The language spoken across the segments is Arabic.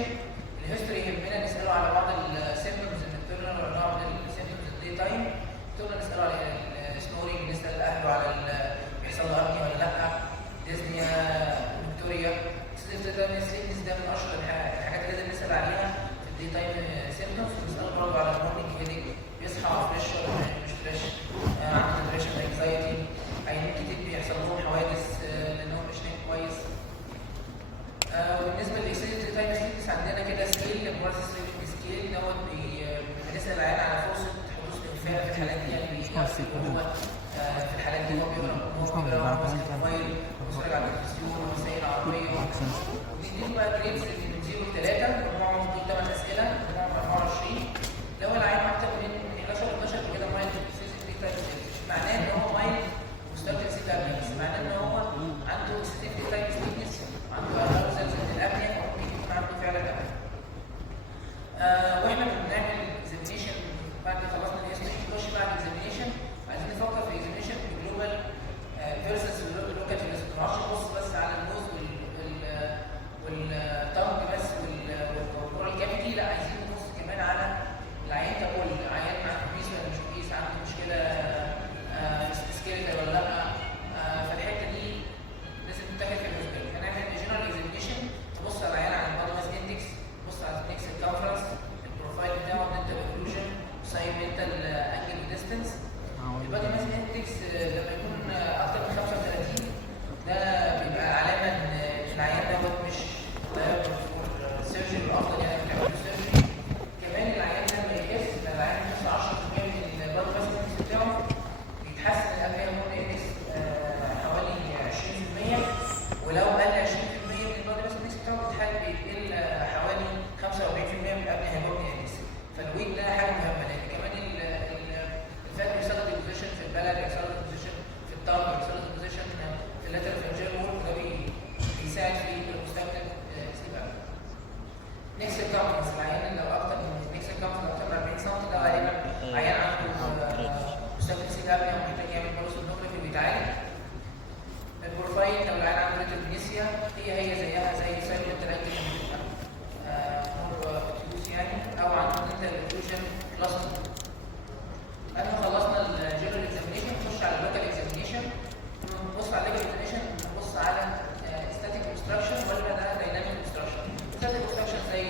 اكزامينشن. الهيستوري يهمنا نساله على بعض السيمبتومز النكتورنال ولا بعض السيمبتومز الدي تايم. تقدر نساله على السنورينج، نسال اهله على بيحصل له ابني ولا لا، ديزنيا، فيكتوريا. السليبنس ده من اشهر الحاجات اللي لازم نسال عليها في الدي تايم سيمبتومز. نسال برضه على المورنينج هيديك، بيصحى فريش ولا مش فريش، عنده ديبريشن، انكزايتي، عيانين كتير بيحصل لهم حوادث لانهم مش نايم كويس. وبالنسبه للاكسيدنت تايم سليبنس عندنا كده سكيل، مارس سليبنج سكيل دوت بنسال العيان على فرصه حدوث اغفاء في الحالات دي. يعني هو في الحالات دي هو بيقرا موبايل، بيتفرج على التلفزيون، وسائل عربيه. بنديله بقى جريدز من 0 ل 3، مجموعهم دول 8 اسئله، مجموعهم 24. لو العيان اكتر من 11 ل 12 كده مايلد اكسيدنت تايم سليبنس، معناه ان هو مايلد مستوى سيتابلس، معناه ان هو عنده اكسيدنت تايم سليبنس، عنده اراوزل من الابنيه، او ممكن يكون عنده فعلا ابنيه. واحنا بنعمل اكزامينشن بعد ما خلصنا الهيستوري، نخش بعد الاكزامينشن عايزين نفكر في اكزامينشن جلوبال فيرسس اللوكال فيرسس. ما نقعدش نبص بس على النوز والتانج بس والكورال كافيتي، لا عايزين نبص كمان على العيان ككل، العيان عنده بيس ولا مش بيس، عنده مشكله سكيلتال ولا لا. فالحته دي لازم تتاخد في الحسبان. هنعمل جنرال اكزامينشن، تبص على العيان على البادي ماس اندكس، تبص على النكس كونفرنس، البروفايل بتاعه، دنتال اوكلوجن، ساين دنتال انجل ديستنس. البادي ماس اندكس لما يكون اكتر من 35 ده بيبقى علامه ان العيان دوت مش سيرجري الافضل، يعني بتعمل سيرجري. كمان العيان لما يخس، العيان يخس 10% من البادي ماس اندكس بتاعه، بيتحسن الابنيه هرمون اندكس حوالي 20%، ولو قل 20% من البادي ماس اندكس بتاعه بيقل حوالي 45% من الابنيه هرمون اندكس. فالويت ده حاجه مهمه، لان كمان الفات بيحصل له ديبوزيشن في البلد، بيحصل له ديبوزيشن في الطاقه، بيحصل له ديبوزيشن في اللاترال فانجيال وول، ده بيساعد في المستخدم سليب ابنيه. نكس الكونفرنس، العيان لو اكتر من نكس الكونفرنس اكتر من 40 سم ده غالبا عيان عنده مستخدم سليب ابنيه ومحتاج يعمل بروسودوجرافي ويتعالج. البروفايل لو العيان عنده ريتروفينيسيا هي زيها زي سايكل تراكيك يعني، او عنده دنتال اوكلوجن كلاس 2. بعد ما خلصنا الجنرال اكزامينشن نخش على اللوكال اكزامينشن. نبص على اللوكال اكزامينشن، نبص على ستاتيك اوبستراكشن ولا ده دايناميك اوبستراكشن. ستاتيك اوبستراكشن زي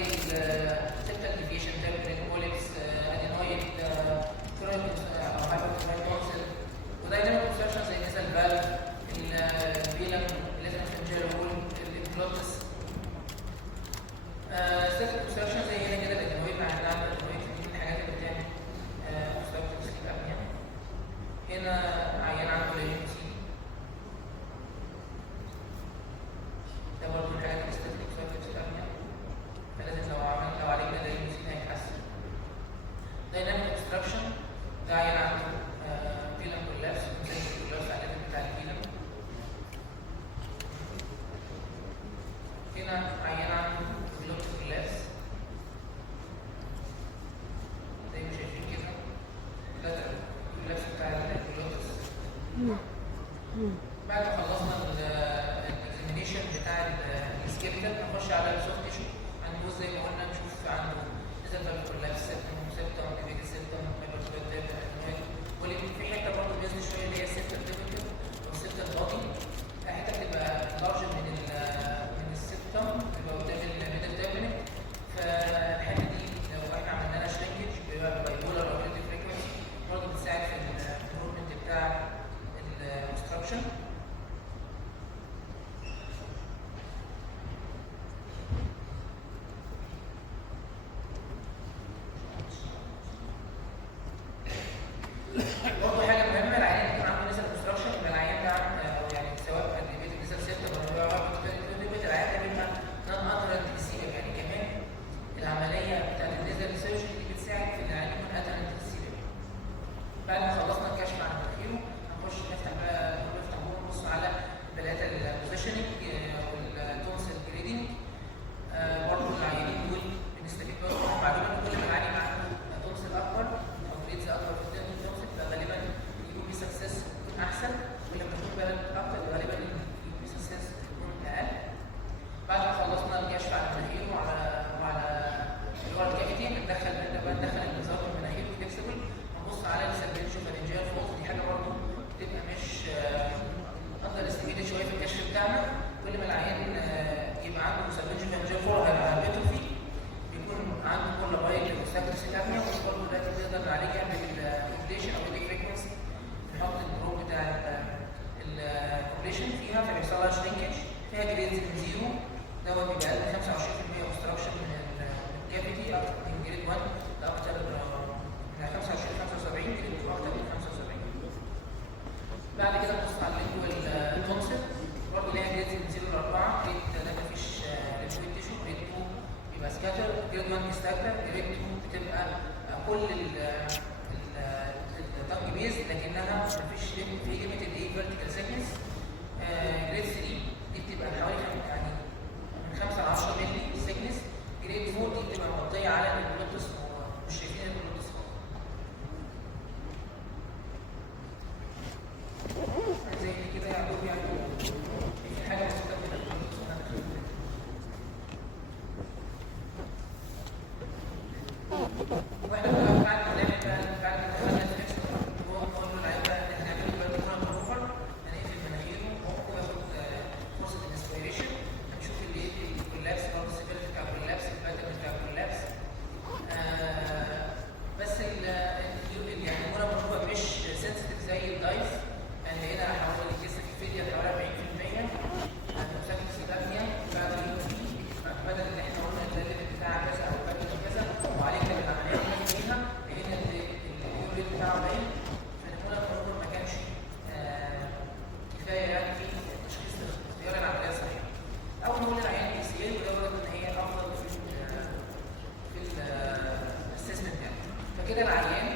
جريد 1 ستاكتر، جريد 2 بتبقى كل التانج بيز لكنها مفيش في ليميتد ايه فيرتيكال سيكنس. جريد 3 دي بتبقى حوالي يعني من 5 ل 10 مللي سيكنس. جريد 4 دي بتبقى مغطيه على البلوتوث ومش شايفين البلوتوث خالص. زي كده يعتبر يعني في حاجه بسيطه كده واحنا بقى بعد ما دخلنا التكست قلنا اللعيبه بقى احنا هنعمل دلوقتي كرة اوفر، هنقفل مناخيره ممكن ياخد فرصه الانسبيريشن، هنشوف الكولابس برضه السيفيرتي بتاع الكولابس، الباترن بتاع الكولابس. بس يعني المره المطلوبه مش سنسيتيف زي الدايس، يعني لقينا حوالي الجسم في فيديا حوالي 40% هتمسك سيدانيا بعد بدل اللي احنا قلنا الليفل بتاع كذا او بدل كذا وعليه كده العمليه فيها لقينا اليوريت بتاعه باين، فالنمونه المطلوبه ما كانش كفايه يعني في تشخيص اختيار العمليه الصحيحه. او نقول للعيان بي سي ال وده برضه ان هي افضل في الاسسمنت يعني. فكده العيان